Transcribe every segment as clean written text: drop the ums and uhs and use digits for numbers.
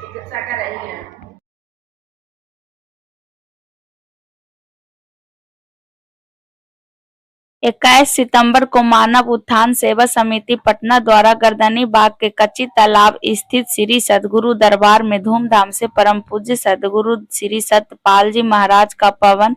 चिकित्सा कर रही है। 21 सितंबर को मानव उत्थान सेवा समिति पटना द्वारा गर्दनी बाग के कच्ची तालाब स्थित श्री सद्गुरु दरबार में धूमधाम से परम पूज्य सद्गुरु श्री सत्यपाल जी महाराज का पावन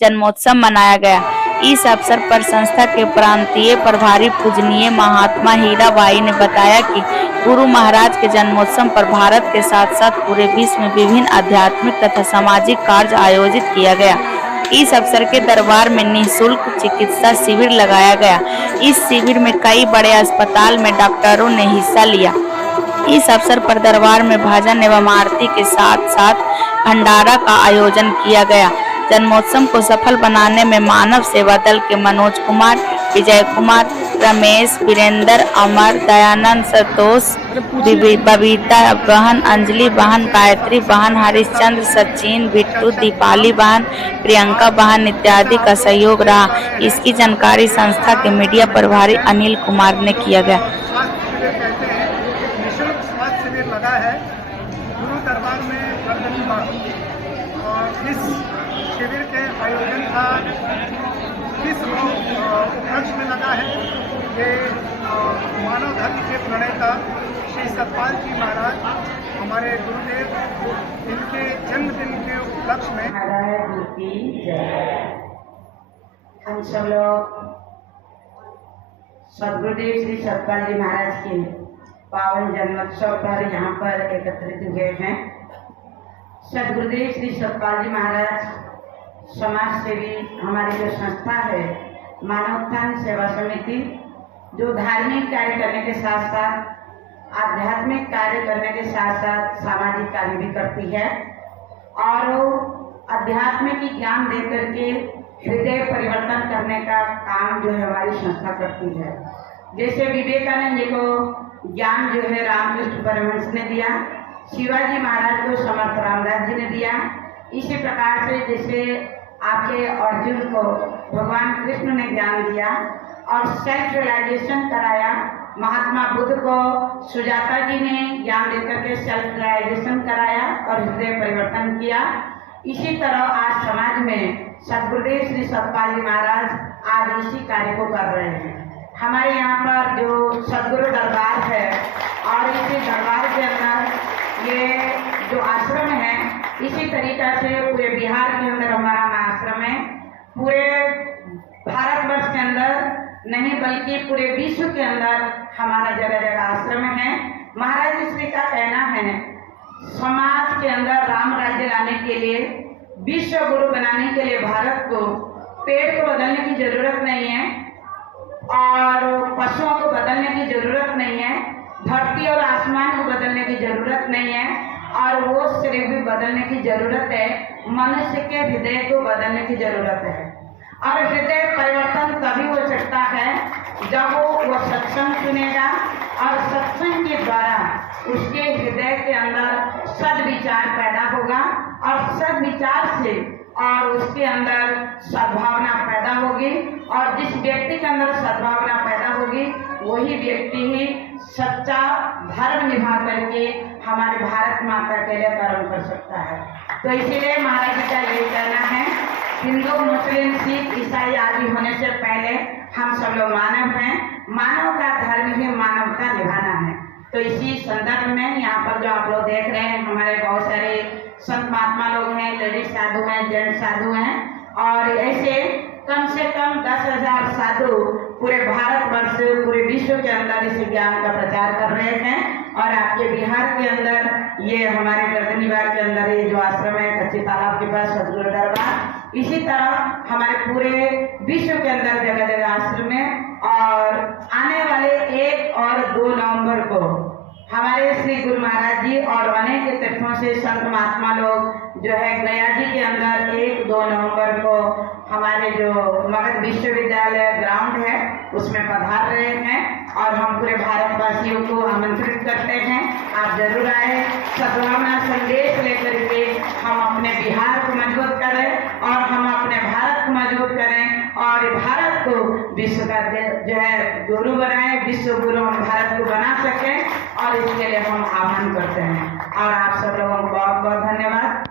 जन्मोत्सव मनाया गया। इस अवसर पर संस्था के प्रांतीय प्रभारी पूजनीय महात्मा हीराबाई ने बताया कि गुरु महाराज के जन्मोत्सव पर भारत के साथ साथ पूरे विश्व में विभिन्न आध्यात्मिक तथा सामाजिक कार्य आयोजित किया गया। इस अवसर के दरबार में निःशुल्क चिकित्सा शिविर लगाया गया। इस शिविर में कई बड़े अस्पताल में डॉक्टरों ने हिस्सा लिया। इस अवसर पर दरबार में भजन एवं आरती के साथ साथ भंडारा का आयोजन किया गया। जन्मोत्सव को सफल बनाने में मानव सेवा दल के मनोज कुमार, विजय कुमार, रमेश, वीरेंद्र, अमर, दयानंद, संतोष, बबीता बहन, अंजलि बहन, गायत्री बहन, हरिश्चंद्र, सचिन, बिट्टू, दीपाली बहन, प्रियंका बहन इत्यादि का सहयोग रहा। इसकी जानकारी संस्था के मीडिया प्रभारी अनिल कुमार ने किया गया। निःशुल्क स्वास्थ्य शिविर लगा है गुरु दरबार में गर्दनी बाग, और इस शिविर के आयोजन का किस उपलक्ष्य में लगा है। ये मानव धर्म के प्रणेता श्री सतपाल जी महाराज हमारे गुरुदेव, इनके जन्मदिन के उपलक्ष्य में हम सब लोग सदगुरुदेव श्री सतपाल जी महाराज के पावन जन्मोत्सव पर यहाँ पर एकत्रित हुए हैं। सदगुरुदेव श्री सतपाल जी महाराज समाज सेवी हमारी जो संस्था है मानव उत्थान सेवा समिति, जो धार्मिक कार्य करने के साथ साथ आध्यात्मिक कार्य करने के साथ साथ सामाजिक कार्य भी करती है, और अध्यात्म की ज्ञान दे करके हृदय परिवर्तन करने का काम जो है हमारी संस्था करती है। जैसे विवेकानंद जी को ज्ञान जो है रामकृष्ण परमहंस ने दिया, शिवाजी महाराज को समर्थ रामदास जी ने दिया, इसी प्रकार से जैसे आपके अर्जुन को भगवान कृष्ण ने ज्ञान दिया और सेल्फ रियलाइजेशन कराया, महात्मा बुद्ध को सुजाता जी ने ज्ञान देकर के सेल्फ रियलाइजेशन कराया और हृदय परिवर्तन किया। इसी तरह आज समाज में सदगुरुदेव श्री सतपाल जी महाराज आज इसी कार्य को कर रहे हैं। हमारे यहाँ पर जो सदगुरु दरबार है और इसी दरबार के अंदर ये जो आश्रम है, इसी तरीका से पूरे बिहार के अंदर हमारा आश्रम है। पूरे भारतवर्ष के अंदर नहीं बल्कि पूरे विश्व के अंदर हमारा जगह जगह आश्रम है। महाराज श्री का कहना है समाज के अंदर राम राज्य लाने के लिए, विश्व गुरु बनाने के लिए भारत को पेड़ को बदलने की जरूरत नहीं है और पशुओं को बदलने की जरूरत नहीं है, धरती और आसमान को बदलने की जरूरत नहीं है, और वो सिर्फ भी बदलने की जरूरत है, मनुष्य के हृदय को बदलने की जरूरत है। और हृदय परिवर्तन तभी हो सकता है जब वो सत्संग सुनेगा और सत्संग के द्वारा उसके हृदय के अंदर सद्विचार पैदा होगा और सद्विचार से और उसके अंदर सद्भावना पैदा होगी, और जिस व्यक्ति के अंदर सद्भावना पैदा होगी वही व्यक्ति ही सच्चा धर्म निभा करके हमारे भारत माता के लिए कर्म कर सकता है। तो इसीलिए महाराज जी का यही कहना है, हिंदू, मुस्लिम, सिख, ईसाई आदि होने से पहले हम सब लोग मानव हैं, मानव का धर्म ही मानवता निभाना है। तो इसी संदर्भ में यहाँ पर जो आप लोग देख रहे हैं, हमारे बहुत सारे संत महात्मा लोग हैं, लेडीज साधु हैं, जेंट्स साधु हैं, और ऐसे कम से कम 10,000 साधु पूरे भारतवर्ष, पूरे विश्व के अंदर इस ज्ञान का प्रचार कर रहे हैं। और आपके बिहार के अंदर ये हमारे गर्दनी बाग के अंदर ये जो आश्रम है कच्चे तालाब के पास सदगुरु दरबार, इसी तरह हमारे पूरे विश्व के अंदर जगह जगह आश्रम है। और आने वाले 1 और 2 नवंबर को हमारे श्री गुरु महाराज जी और अनेक तीर्थों से संत महात्मा लोग जो है गया जी के अंदर 1-2 नवंबर को हमारे जो मगध विश्वविद्यालय ग्राउंड है उसमें पधार रहे हैं, और हम पूरे भारतवासियों को आमंत्रित करते हैं आप जरूर आए, सद्भावना संदेश लेकर के हम अपने बिहार को मजबूत करें और हम अपने भारत को मजबूत करें और भारत को विश्व का जो है गुरु बनाए, विश्व गुरु हम भारत को बना सकें और इसके लिए हम आह्वान करते हैं। और आप सब लोगों को बहुत बहुत धन्यवाद।